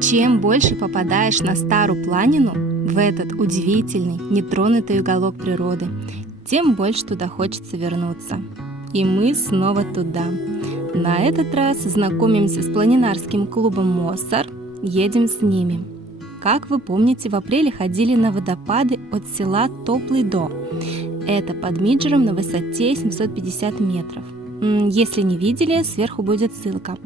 Чем больше попадаешь на Старую Планину, в этот удивительный, нетронутый уголок природы, тем больше туда хочется вернуться. И мы снова туда. На этот раз знакомимся с планинарским клубом «Моссар», едем с ними. Как вы помните, в апреле ходили на водопады от села Топлый-До. Это под Midgerом на высоте 750 метров. Если не видели, сверху будет ссылка.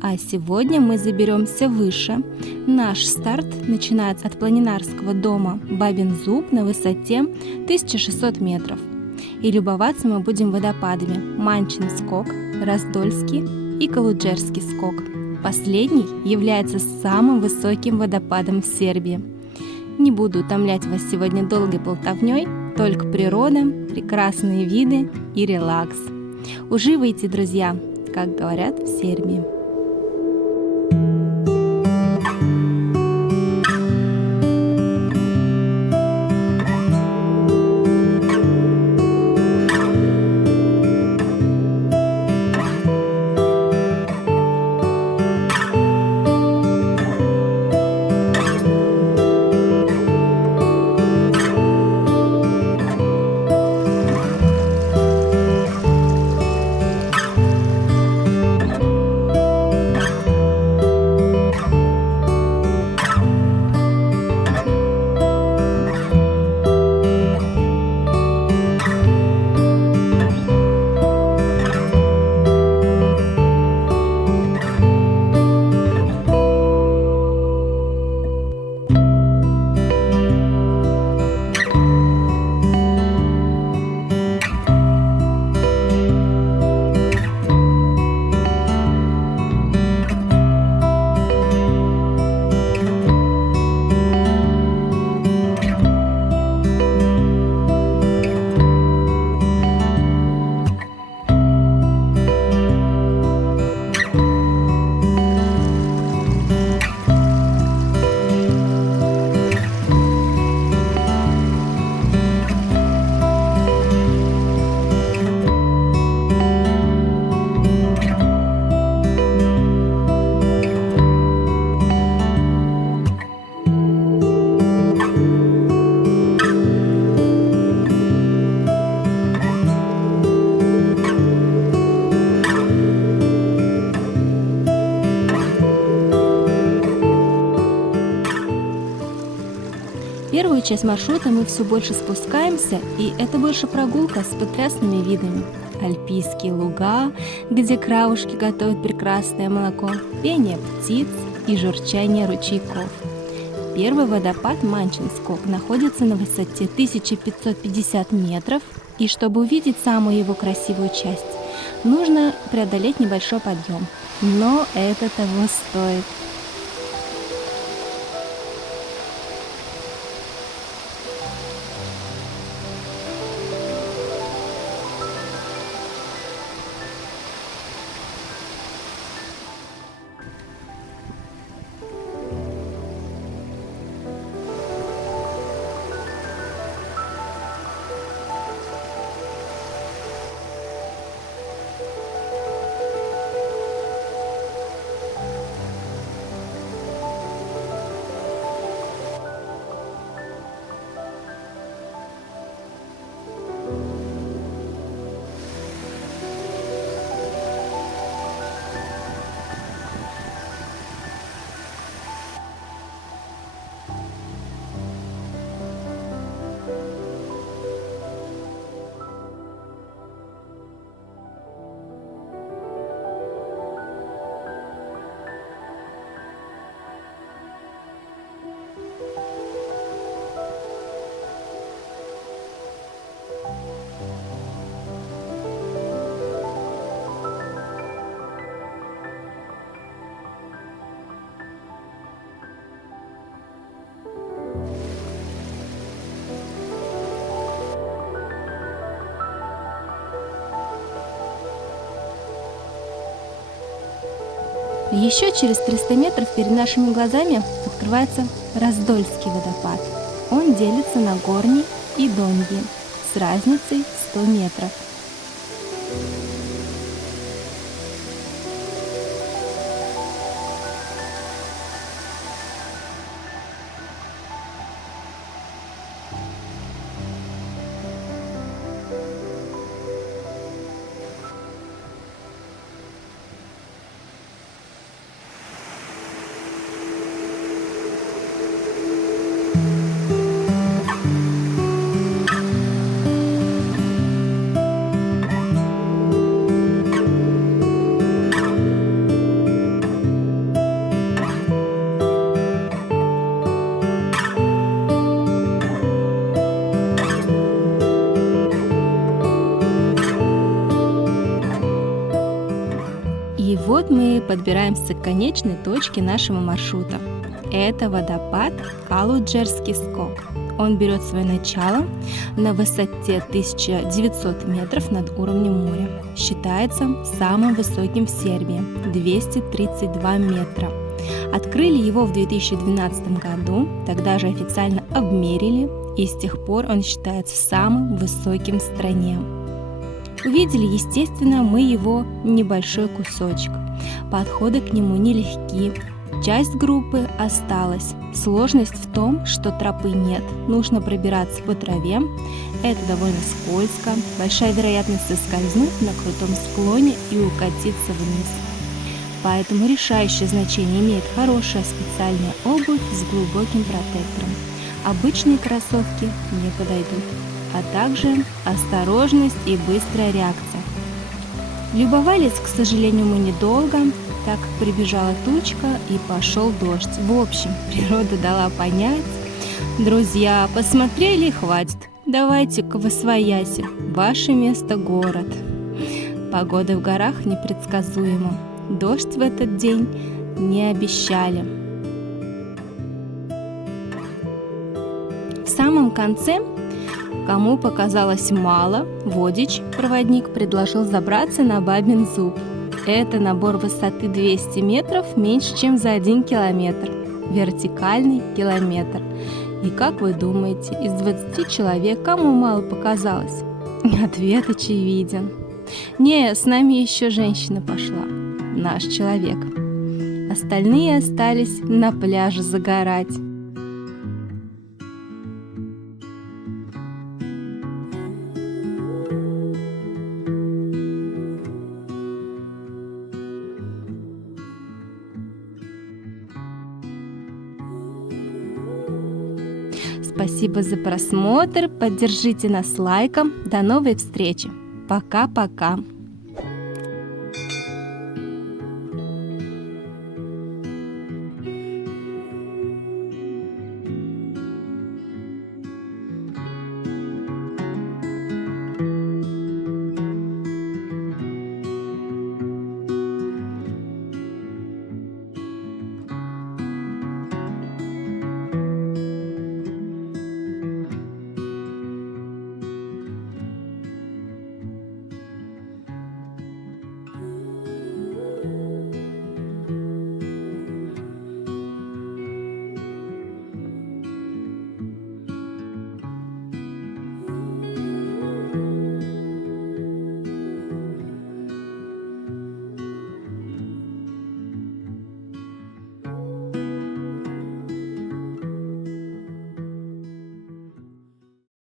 А сегодня мы заберемся выше. Наш старт начинается от планинарского дома Бабин Зуб на высоте 1600 метров. И любоваться мы будем водопадами Манчин скок, Раздольский и Калуджерский скок. Последний является самым высоким водопадом в Сербии. Не буду утомлять вас сегодня долгой болтовней, только природа, прекрасные виды и релакс. Уживайте, друзья, как говорят в Сербии. Первую часть маршрута мы все больше спускаемся, и это больше прогулка с потрясными видами. Альпийские луга, где кравушки готовят прекрасное молоко, пение птиц и журчание ручейков. Первый водопад Манчин-скок находится на высоте 1550 метров, и чтобы увидеть самую его красивую часть, нужно преодолеть небольшой подъем. Но это того стоит. Еще через 300 метров перед нашими глазами открывается Раздольский водопад. Он делится на горний и долгий с разницей 100 метров. вот мы подбираемся к конечной точке нашего маршрута. Это водопад Калуджерский скок. Он берет свое начало на высоте 1900 метров над уровнем моря. Считается самым высоким в Сербии – 232 метра. Открыли его в 2012 году, тогда же официально обмерили, и с тех пор он считается самым высоким в стране. Увидели, естественно, мы его небольшой кусочек. Подходы к нему нелегки. Часть группы осталась. Сложность в том, что тропы нет. Нужно пробираться по траве. Это довольно скользко. Большая вероятность соскользнуть на крутом склоне и укатиться вниз. Поэтому решающее значение имеет хорошая специальная обувь с глубоким протектором. Обычные кроссовки не подойдут. А также осторожность и быстрая реакция. Любовались, к сожалению, мы недолго, так как прибежала тучка и пошел дождь. В общем, природа дала понять: друзья, посмотрели и хватит, давайте-ка восвояси, ваше место город. Погода в горах непредсказуема, дождь в этот день не обещали. В самом конце, кому показалось мало, водич, проводник, предложил забраться на Бабин зуб. Это набор высоты 200 метров меньше, чем за 1 километр. Вертикальный километр. И как вы думаете, из 20 человек кому мало показалось? Ответ очевиден. Не, с нами еще женщина пошла. Наш человек. Остальные остались на пляже загорать. Спасибо за просмотр, поддержите нас лайком. До новой встречи. Пока-пока.